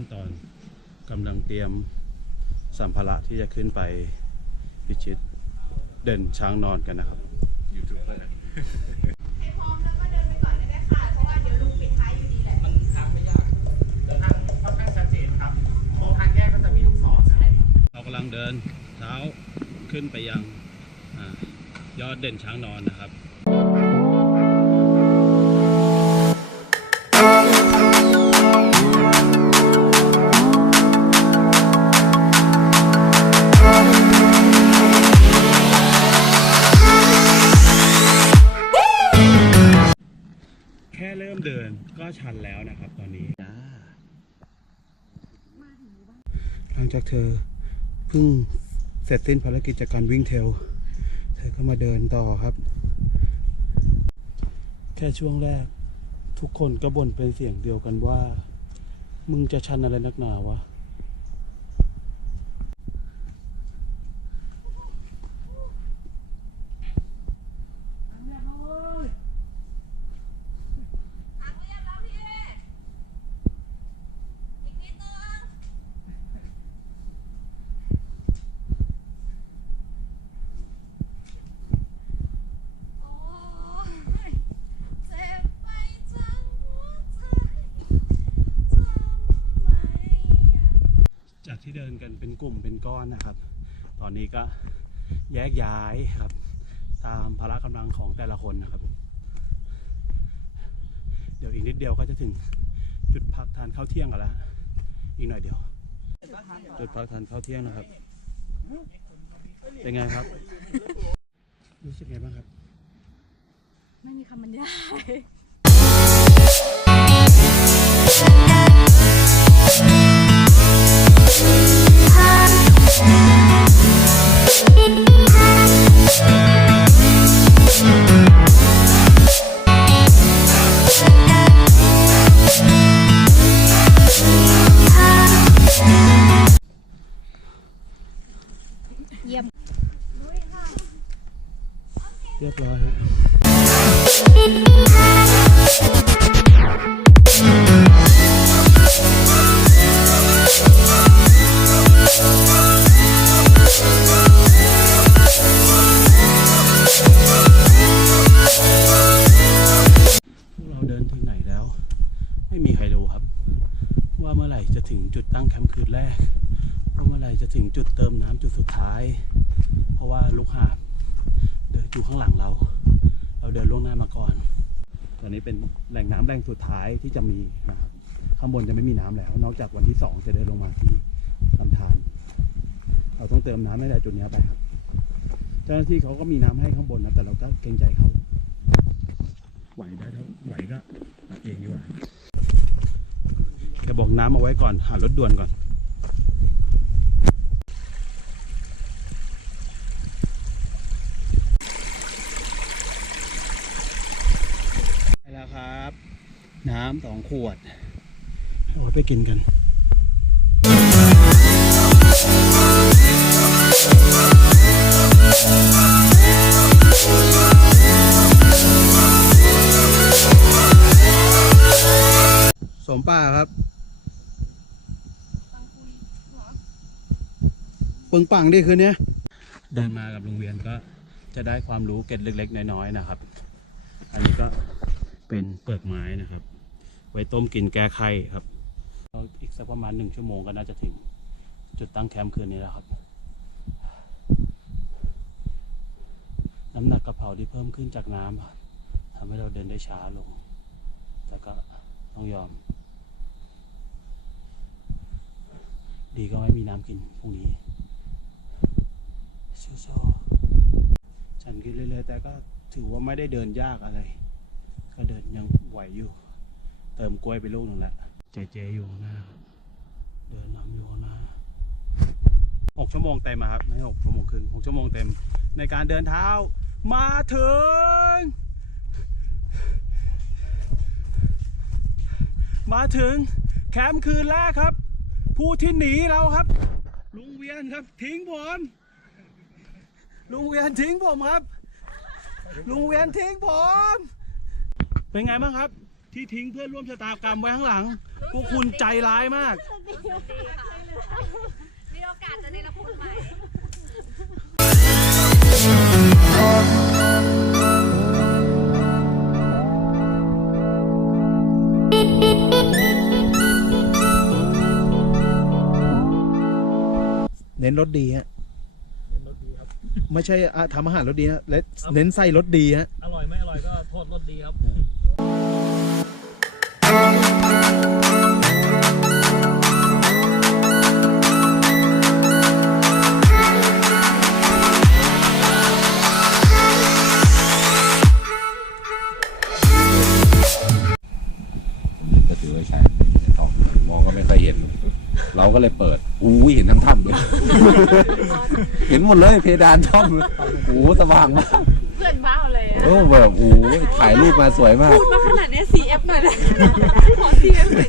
ขั้นตอนกำลังเตรียมสัมภาระที่จะขึ้นไปพิชิตเด่นช้างนอนกันนะครับยูทูบเบอร์ให้พร้อมแล้วก็เดินไปก่อนได้ค่ะเพราะว่าเดี๋ยวลุงปิดท้ายอยู่ดีแหละมันทางไม่ยากทางค่อนข้างชัดเจนครับตรงทางแยกก็จะมีลูกศรนะเรากำลังเดินเท้าขึ้นไปยังอายอดเด่นช้างนอนนะครับ จากเธอเพิ่งเสร็จสิ้นภารกิจจากการวิ่งเทลเธอก็มาเดินต่อครับ แค่ช่วงแรก ทุกคนก็บ่นเป็นเสียงเดียวกันว่า มึงจะชันอะไรนักหนาวะ ทางเรียบแล้วพี่ อีกนิดนึงโอ้ยเจ็บไปทั้งหัวใจทำไมอะ จาก ที่เดินกันเป็นกลุ่มเป็นก้อนนะครับ ตอนนี้ก็แยกย้ายครับ ตามพละกำลังของแต่ละคนนะครับ เดี๋ยวอีกนิดเดียวก็จะถึงจุดพักทานข้าวเที่ยงกันแล้วอีกหน่อยเดียว จุดพักทานข้าวเที่ยงนะครับ เป็นไงครับ รู้สึกไงบ้างครับ ไม่มีคำบรรยาย ท้ายที่จะมีนะครับข้างบนจะไม่มีน้ำแล้ว นอกจากวันที่สองจะเดินลงมาที่ลำธารเราต้องเติมน้ำให้ได้จุดนี้ไปครับเจ้าหน้าที่เขาก็มีน้ำให้ข้างบนนะแต่เราก็เกรงใจเขาไหวได้เท่าไหวก็ตักเองดีกว่าจะบอกน้ำเอาไว้ก่อนหารถด่วนก่อน ไปแล้วครับ น้ำสองขวดเอาไว้ไปกินกันสมป่าครับปึงปังดิคืนนี้เดินมากับลุงเวียนก็จะได้ความรู้เกร็ดเล็กๆ น้อยๆนะครับ อันนี้ก็เป็นเปลือกไม้นะครับ ไว้ต้มกินแก้ไข้ครับอีกสักประมาณหนึ่งชั่วโมงก็น่าจะถึง จุดตั้งแคมป์คืนนี้แล้วครับ น้ำหนักกระเพราที่เพิ่มขึ้นจากน้ำทำให้เราเดินได้ช้าลง แต่ก็ต้องยอม ดีก็ไม่มีน้ำกินพรุ่งนี้สู้ๆฉันกินเรื่อยๆแต่ก็ถือว่าไม่ได้เดินยากอะไร ก็เดินยังไหวอยู่ ติมกล้วยไปลูกหนึ่งแล้วเจเจอยู่น้าครับเดินนำอยู่น้าหกชั่วโมงเต็มครับไม่ใช่หกชั่วโมงครึ่งหกชั่วโมงเต็ม ในการเดินเท้ามาถึง มาถึงแคมป์คืนแรกครับ ผู้ที่หนีเราครับ ลุงเวียนครับทิ้งผมลุงเวียนทิ้งผมครับ ลุงเวียนทิ้งผม เป็นไงบ้างครับ ที่ทิ้งเพื่อนร่วมชะตากรรมไว้ข้างหลัง พวกคุณใจร้ายมาก ดีค่ะมีโอกาสจะได้รับคุณใหม่เน้นรสดีฮะไม่ใช่อะทำอาหารรสดีฮะและเน้นไส้รสดีฮะ อร่อยไม่อร่อยก็โทษรสดีครับ ก็เลยเปิดอู้ยเห็นทั้งถ้ำเลย เห็นหมดเลยเพดานถ้ำเลยโอ้โหสว่างมากเพื่อนบ้าเลยอะโอ้แบบโอ้ยถ่ายรูปมาสวยมาก พูดมาขนาดเนี้ย CF หน่อยนะขอ CF หน่อย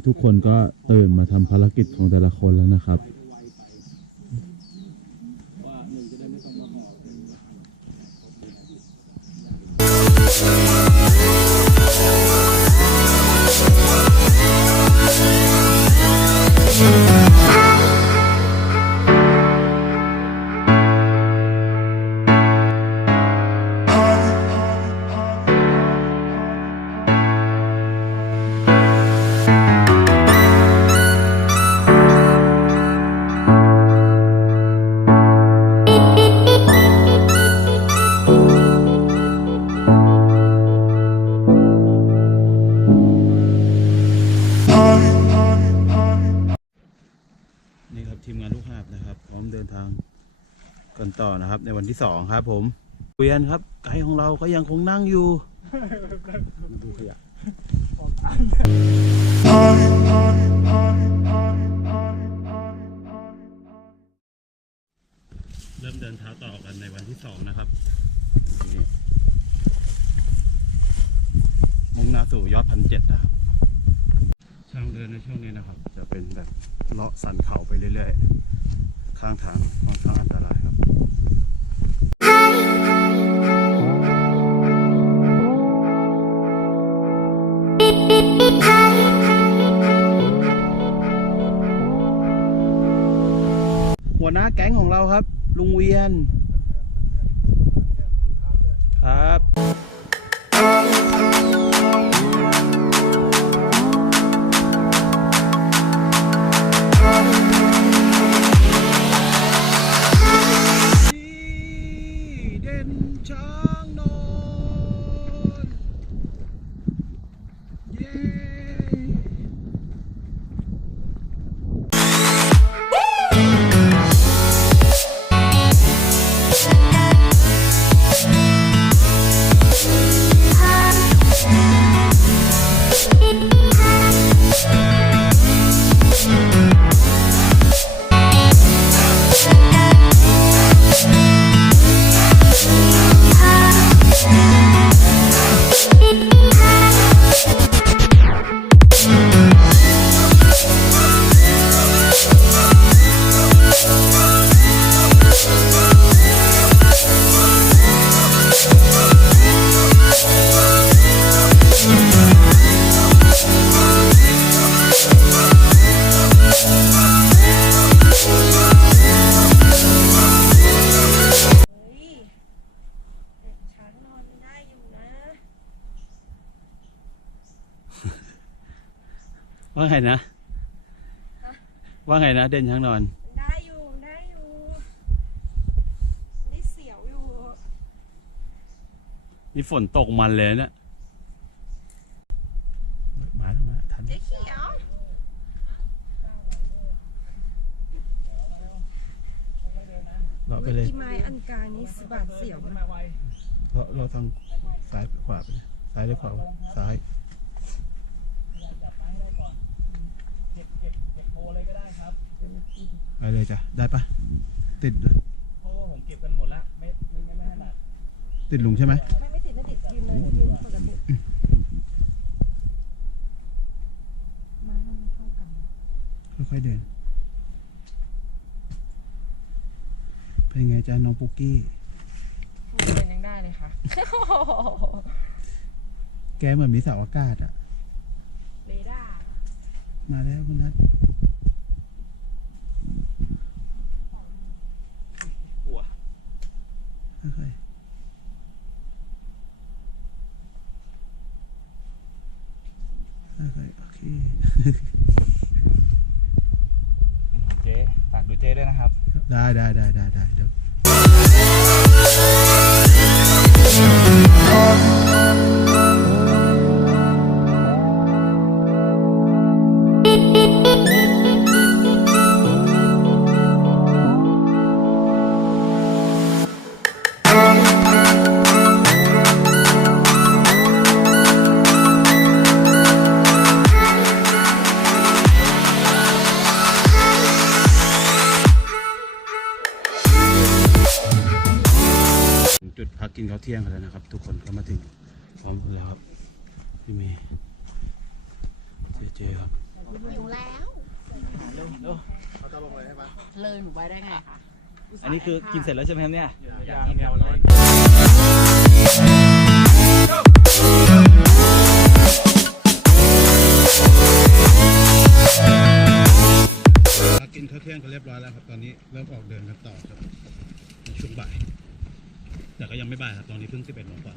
นี้ทุกคนก็ตื่นมาทำภารกิจของแต่ละคนแล้วนะครับ นี่ครับทีมงานลูกหาบนะครับ พร้อมเดินทางกันต่อนะครับ ในวันที่สองครับ ผมเวียนครับไกด์ของเราก็ยังคงนั่งอยู่มาดูขยะเริ่มเดินเท้าต่อกันในวันที่สองนะครับนี่มุ่งหน้าสู่ยอดพันเจ็ดนะครับทางเดินในช่วงนี้นะครับ จะเป็นแบบ เลาะสันเขาไปเรื่อยๆ ข้างทางค่อนข้างอันตรายครับหัวหน้าแก๊งของเราครับ ลุงเวียน ด่ ว่าไงนะเว่าไงนะ เด่นช้างนอน ได้อยู่ได้อยู่ได้เสียวอยู่ นี่ฝนตกมันเลยเนะมาแล้วมาทัน เจ๊เขียว เราไปเลยที่ไม้อันกลางนี้สิบาทเสียวมากเราเราทางซ้ายขวาไปเลยซ้ายหรือขวาซ้าย เก็บเก็บเก็บโพเลยก็ได้ครับไปเลยจ้ะ ได้ปะติดด้วยเพราะว่าผมเก็บกันหมดแล้วไม่ไม่ไม่ไม่ถนัดติดลุงใช่ไหม ไม่ไม่ติดไม่ติดยืนเลยยืนปกติไม้มันไม่เท่ากันค่อยๆเดิน เป็นไงจ๊ะน้องปุกกี้ เดินยังได้เลยค่ะ แกเหมือนมีเสาอากาศอะเรดาร์ มาแล้วคุณนัทกลัวค่อยๆค่อยๆโอเคเป็นของเจ๊ฝากดูเจ๊ด้วยนะครับ ได้ได้ได้ได้ได้เดี๋ยว งกันแล้วนะครับ ทุกคนก็มาถึงพร้อมกันแล้วครับพี่เมย์เจเจครับอยู่แล้วเลยหนูไปได้ไงคะอันนี้คือกินเสร็จแล้วใช่ไหมครับเนี่ยยังยังเลยพักกินข้าวเที่ยงกันเรียบร้อยแล้วครับ ตอนนี้เริ่มออกเดินกันต่อครับในช่วงบ่าย แต่ก็ยังไม่บ่ายครับ ตอนนี้เพิ่ง11โมงกว่า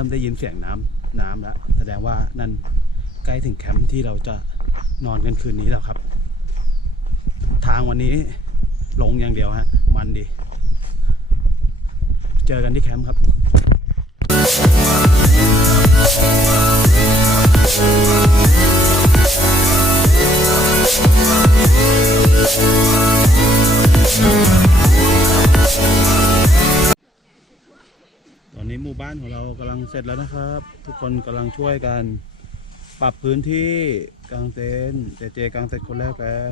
ริ่มได้ยินเสียงน้ำน้ำแล้วแสดงว่านั่นใกล้ถึงแคมป์ที่เราจะนอนกันคืนนี้แล้วครับ ทางวันนี้ลงอย่างเดียวฮะ มันดี เจอกันที่แคมป์ครับตอ นนี้หมู่บ้านของเรากำลังเสร็จแล้วนะครับ ทุกคนกำลังช่วยกัน ปรับพื้นที่กลางเต็นท์เจเจกางเสร็จคนแรกแล้ว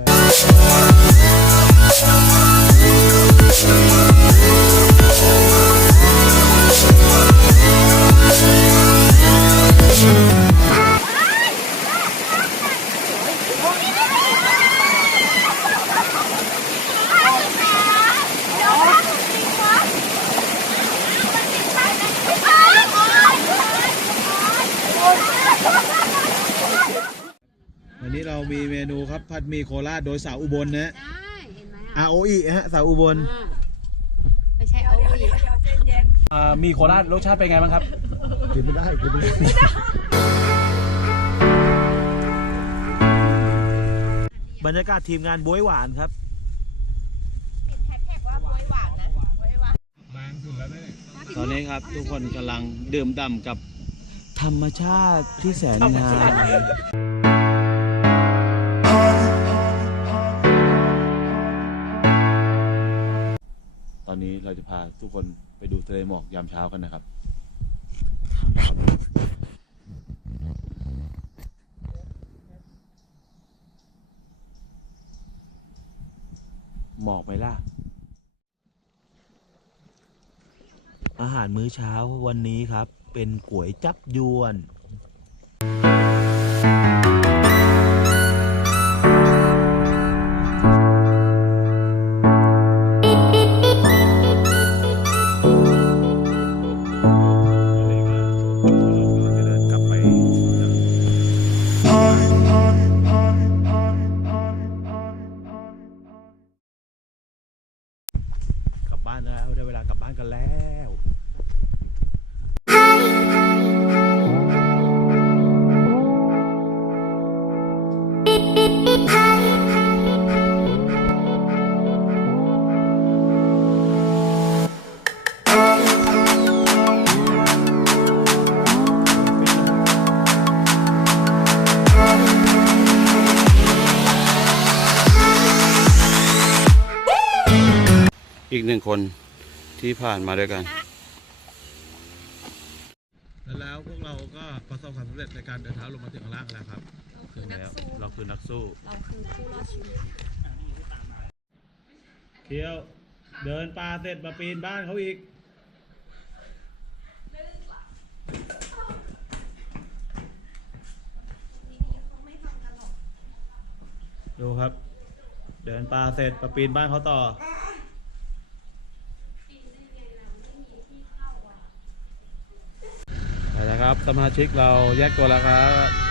วันนี้ เรามีเมนูครับผัดหมี่โคราชโดยสาวอุบลนะ ได้เห็นไหมอาโออีฮะสาวอุบลอ่าไม่ใช่เอาอีกมีโคราชรสชาติเป็นไงบ้างครับ กินไม่ได้กินไม่ได้บรรยากาศทีมงานบวยหวานครับเห็นแฮชแท็กว่าบวยหวานนะบวยหวานตอนนี้ครับทุกคนกำลังดื่มด่ำกับธรรมชาติที่แสนงาม อนนี้เราจะพาทุกคนไปดูทะเลหมอกยามเช้ากันนะครับ หมอกไหมล่ะ อาหารมื้อเช้าวันนี้ครับ เป็นก๋วยจับยวน หนึ่งคนที่ผ่านมาด้วยกัน แล้วพวกเราก็ประสบความสำเร็จในการเดินเท้าลงมาถึงข้างล่างแล้วครับ เราคือนักสู้ เราคือนักสู้ เราคือผู้รอดชีวิต เที่ยว เดินป่าเสร็จมาปีนบ้านเขาอีก ดูครับ เดินป่าเสร็จมาปีนบ้านเขาต่อ ไปแล้วครับ ส มาชิกเราแยกตัวแล้วครับ